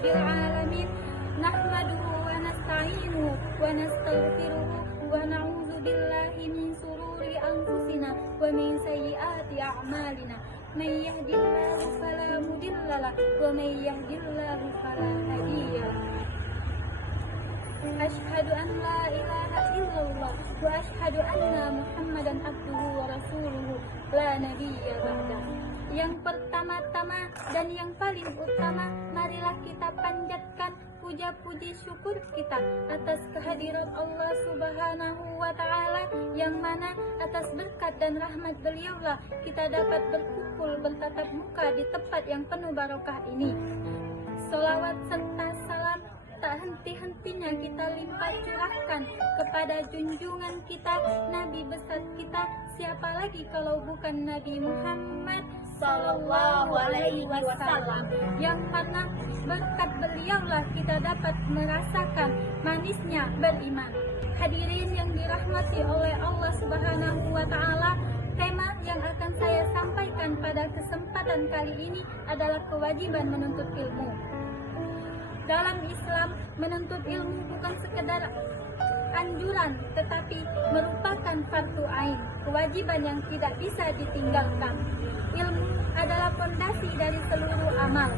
rabbil alamin. Nahmaduhu wa nasta'inuhu wa nastaghfiruhu wa na'udzu billahi min sururi anfusina wa min sayyiati a'malina. May yahdihillahu fala mudilla lahu wa may yahdihillahu fala hadiya lahu. Asyhadu an la ilaha illallah wa asyhadu anna Muhammadan abduhu wa rasuluhu la nabiyya ba'dah. Yang pertama-tama dan yang paling utama, marilah kita panjatkan puja-puji syukur kita atas kehadiran Allah Subhanahu wa Ta'ala, yang mana atas berkat dan rahmat beliaulah kita dapat berkumpul bertatap muka di tempat yang penuh barokah ini. Salawat serta salam tak henti-hentinya kita limpah curahkan kepada junjungan kita, Nabi besar kita, siapa lagi kalau bukan Nabi Muhammad Sallallahu Alaihi Wasallam, yang mana berkat beliaulah kita dapat merasakan manisnya beriman. Hadirin yang dirahmati oleh Allah Subhanahu wa Ta'ala, tema yang akan saya sampaikan pada kesempatan kali ini adalah kewajiban menuntut ilmu. Dalam Islam, menuntut ilmu bukan sekedar anjuran, tetapi merupakan fardu ain, kewajiban yang tidak bisa ditinggalkan. Ilmu adalah fondasi dari seluruh amal.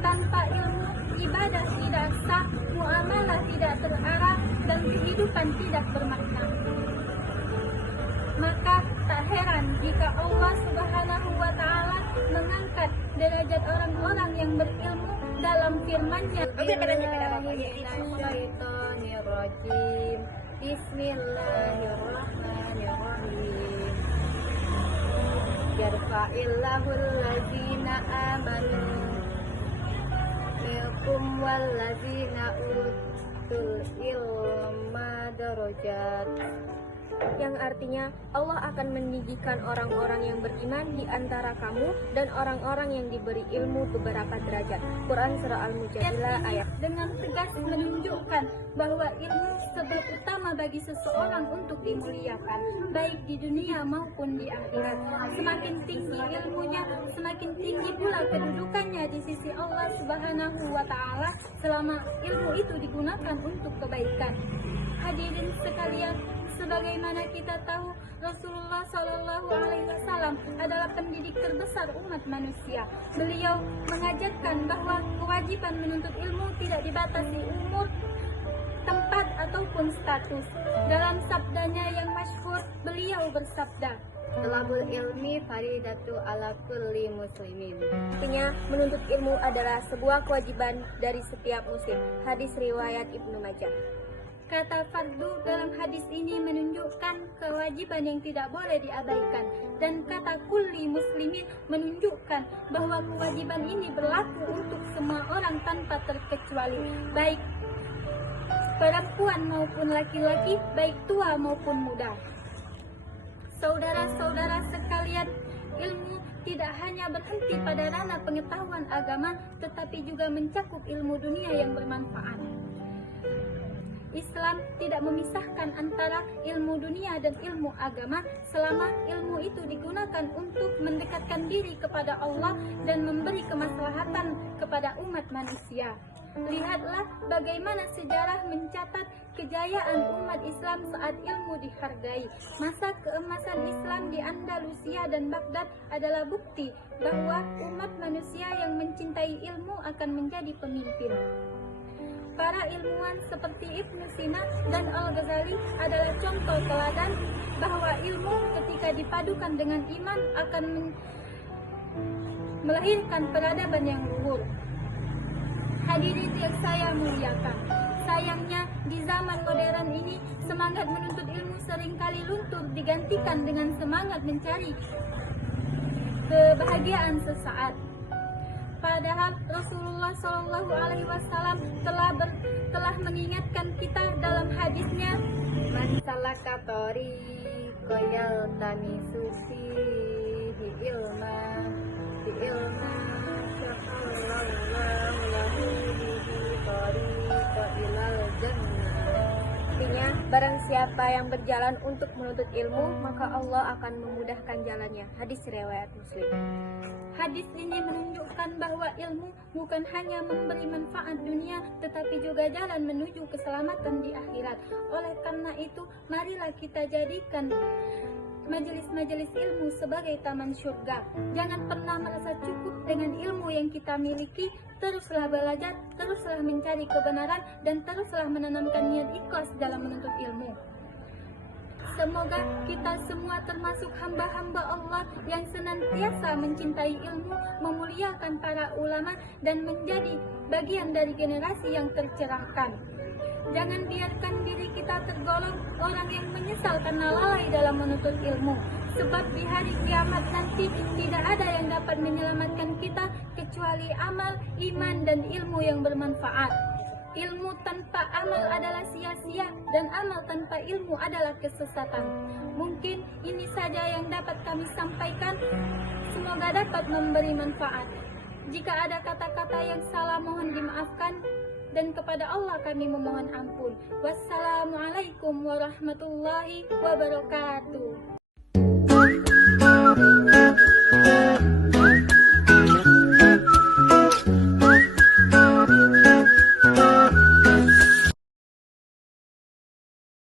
Tanpa ilmu, ibadah tidak sah, muamalah tidak terarah, dan kehidupan tidak bermakna. Maka tak heran jika Allah Subhanahu wa Ta'ala mengangkat derajat orang-orang yang berilmu dalam firman-Nya. Bismillahirrahmanirrahim. Bismillahirrahmanirrahim. Yarfa'illahul ladzina amanu minkum wal ladzina utul ilma darajat. Yang artinya Allah akan meninggikan orang-orang yang beriman di antara kamu dan orang-orang yang diberi ilmu beberapa derajat. Quran Surah Al-Mujadilah ayat. Dengan tegas menunjukkan bahwa ilmu sebab utama bagi seseorang untuk dimuliakan, baik di dunia maupun di akhirat. Semakin tinggi ilmunya, semakin tinggi pula kedudukannya di sisi Allah Subhanahu wa Ta'ala selama ilmu itu digunakan untuk kebaikan. Hadirin sekalian, sebagaimana kita tahu, Rasulullah Shallallahu Alaihi Wasallam adalah pendidik terbesar umat manusia. Beliau mengajarkan bahwa kewajiban menuntut ilmu tidak dibatasi umur, tempat ataupun status. Dalam sabdanya yang masyhur, beliau bersabda, "Talabul ilmi faridatu ala kulli muslimin." Artinya, menuntut ilmu adalah sebuah kewajiban dari setiap muslim. Hadis riwayat Ibnu Majah. Kata fardu dalam hadis ini menunjukkan kewajiban yang tidak boleh diabaikan, dan kata kulli muslimin menunjukkan bahwa kewajiban ini berlaku untuk semua orang tanpa terkecuali, baik perempuan maupun laki-laki, baik tua maupun muda. Saudara-saudara sekalian, ilmu tidak hanya berhenti pada ranah pengetahuan agama, tetapi juga mencakup ilmu dunia yang bermanfaat. Islam tidak memisahkan antara ilmu dunia dan ilmu agama selama ilmu itu digunakan untuk mendekatkan diri kepada Allah dan memberi kemaslahatan kepada umat manusia. Lihatlah bagaimana sejarah mencatat kejayaan umat Islam saat ilmu dihargai. Masa keemasan Islam di Andalusia dan Baghdad adalah bukti bahwa umat manusia yang mencintai ilmu akan menjadi pemimpin. Para ilmuwan seperti Ibnu Sina dan Al-Ghazali adalah contoh teladan bahwa ilmu ketika dipadukan dengan iman akan melahirkan peradaban yang luhur. Hadirin yang saya muliakan, sayangnya di zaman modern ini semangat menuntut ilmu seringkali luntur digantikan dengan semangat mencari kebahagiaan sesaat. Padahal Rasulullah Shallallahu Alaihi Wasallam telah mengingatkan kita dalam hadisnya, "Man salaka tariqan yaltamisu fihi ilma syaqallahu lahu bihi tariqan ilal jannah." Artinya, Barang siapa yang berjalan untuk menuntut ilmu, maka Allah akan memudahkan jalannya. Hadis riwayat Muslim. Hadis ini menunjukkan bahwa ilmu bukan hanya memberi manfaat dunia, tetapi juga jalan menuju keselamatan di akhirat. Oleh karena itu, marilah kita jadikan majelis-majelis ilmu sebagai taman surga. Jangan pernah merasa cukup dengan ilmu yang kita miliki. Teruslah belajar, teruslah mencari kebenaran, dan teruslah menanamkan niat ikhlas dalam menuntut ilmu. Semoga kita semua termasuk hamba-hamba Allah yang senantiasa mencintai ilmu, memuliakan para ulama, dan menjadi bagian dari generasi yang tercerahkan. Jangan biarkan diri kita tergolong orang yang menyesal karena lalai dalam menuntut ilmu. Sebab di hari kiamat nanti tidak ada yang dapat menyelamatkan kita kecuali amal, iman, dan ilmu yang bermanfaat. Ilmu tanpa amal adalah sia-sia, dan amal tanpa ilmu adalah kesesatan. Mungkin ini saja yang dapat kami sampaikan. Semoga dapat memberi manfaat. Jika ada kata-kata yang salah, mohon dimaafkan. Dan kepada Allah kami memohon ampun. Wassalamualaikum warahmatullahi wabarakatuh.